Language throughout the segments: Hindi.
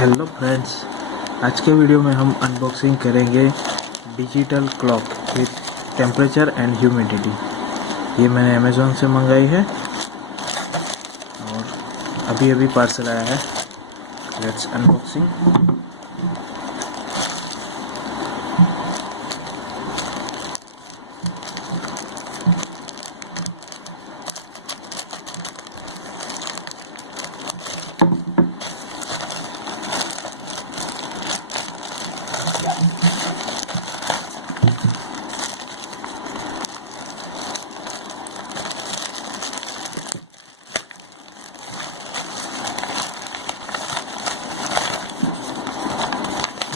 हेलो फ्रेंड्स, आज के वीडियो में हम अनबॉक्सिंग करेंगे digital clock with temperature and humidity. ये मैंने अमेज़ॉन से मंगाई है और अभी पार्सल आया है। Let's unboxing.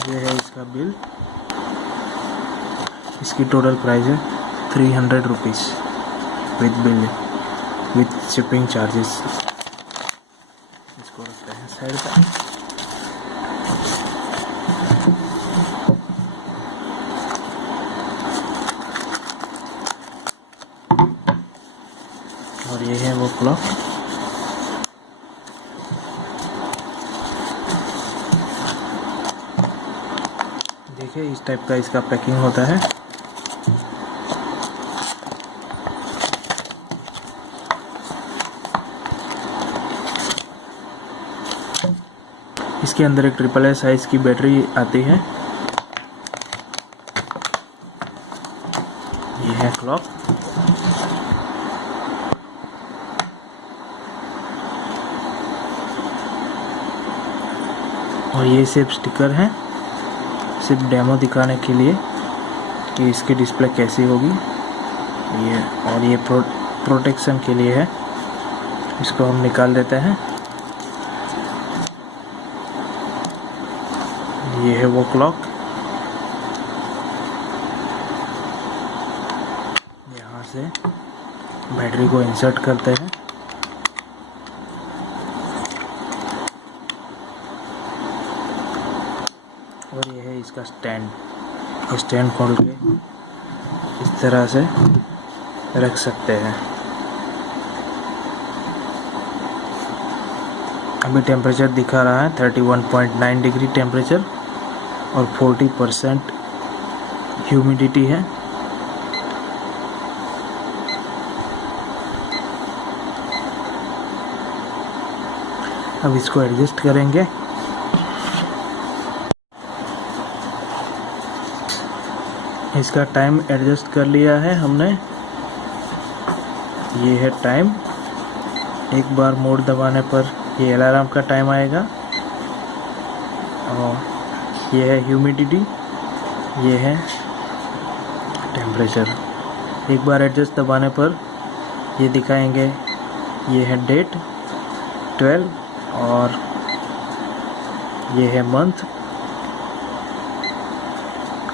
ये है इसका बिल। इसकी टोटल प्राइस है 300 rupees with bill with shipping charges. इसको रखते हैं साइड पर। और ये है वो क्लॉक। देखिए इस टाइप का इसका पैकिंग होता है। इसके अंदर एक AAA साइज की बैटरी आती है। ये है क्लॉक। और ये सिर्फ स्टिकर है, सिर्फ डेमो दिखाने के लिए कि इसकी डिस्प्ले कैसी होगी। ये और ये प्रोटेक्शन के लिए है। इसको हम निकाल देते हैं। ये है वो क्लॉक। यहाँ से बैटरी को इंसर्ट करते हैं। और ये है इसका स्टैंड खोल के इस तरह से रख सकते हैं। अभी टेम्परेचर दिखा रहा है 31.9 डिग्री टेम्परेचर और 40% ह्यूमिडिटी है। अब इसको एडजस्ट करेंगे। इसका टाइम एडजस्ट कर लिया है हमने। ये है टाइम। एक बार मोड दबाने पर ये अलार्म का टाइम आएगा। और ये है ह्यूमिडिटी, ये है टेम्परेचर। एक बार एडजस्ट दबाने पर ये दिखाएंगे। ये है डेट 12 और ये है मंथ।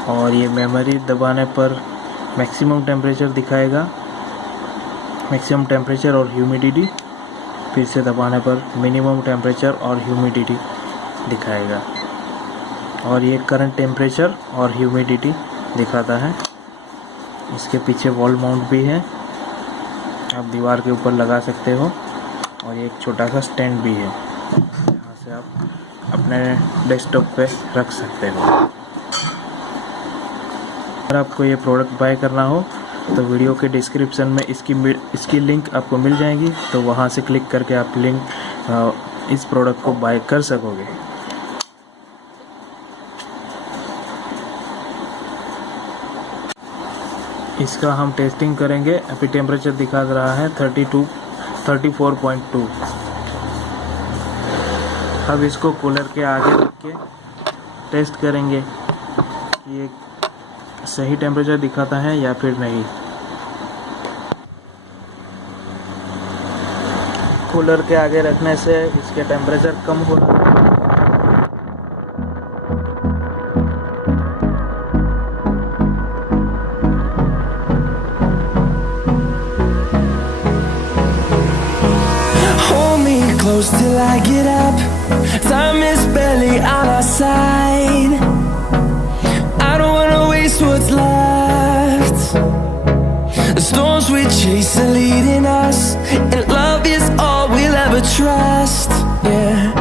और ये मेमोरी दबाने पर मैक्सिमम टेम्परेचर दिखाएगा, मैक्सिमम टेम्परेचर और ह्यूमिडिटी। फिर से दबाने पर मिनिमम टेम्परेचर और ह्यूमिडिटी दिखाएगा। और ये करंट टेम्परेचर और ह्यूमिडिटी दिखाता है। इसके पीछे वॉल माउंट भी है, आप दीवार के ऊपर लगा सकते हो। और ये एक छोटा सा स्टैंड भी है, यहाँ से आप अपने डेस्कटॉप पे रख सकते हो। अगर आपको ये प्रोडक्ट बाय करना हो तो वीडियो के डिस्क्रिप्शन में इसकी लिंक आपको मिल जाएगी, तो वहाँ से क्लिक करके आप इस प्रोडक्ट को बाय कर सकोगे। इसका हम टेस्टिंग करेंगे। अभी टेम्परेचर दिखा रहा है 34.2। अब इसको कूलर के आगे रख के टेस्ट करेंगे कि ये सही टेम्परेचर दिखाता है या फिर नहीं। कूलर के आगे रखने से इसके टेम्परेचर कम हो रहा है। Hold me close till I get up. Time is barely on our side. I don't wanna waste what's left. The storms we chase are leading us, and love is all we'll ever trust. Yeah,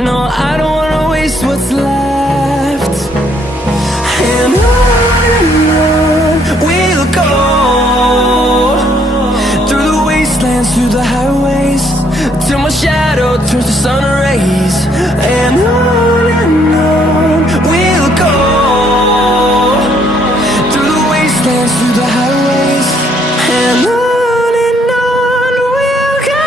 no, I don't wanna waste ways, and on we'll go, through the wastelands, through the highways, and on we'll go.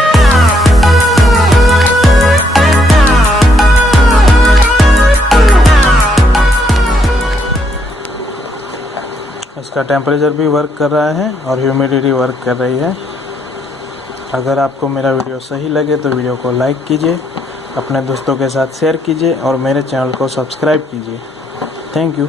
इसका टेम्परेचर भी वर्क कर रहा है और ह्यूमिडिटी वर्क कर रही है। अगर आपको मेरा वीडियो सही लगे तो वीडियो को लाइक कीजिए, अपने दोस्तों के साथ शेयर कीजिए और मेरे चैनल को सब्सक्राइब कीजिए। Thank you.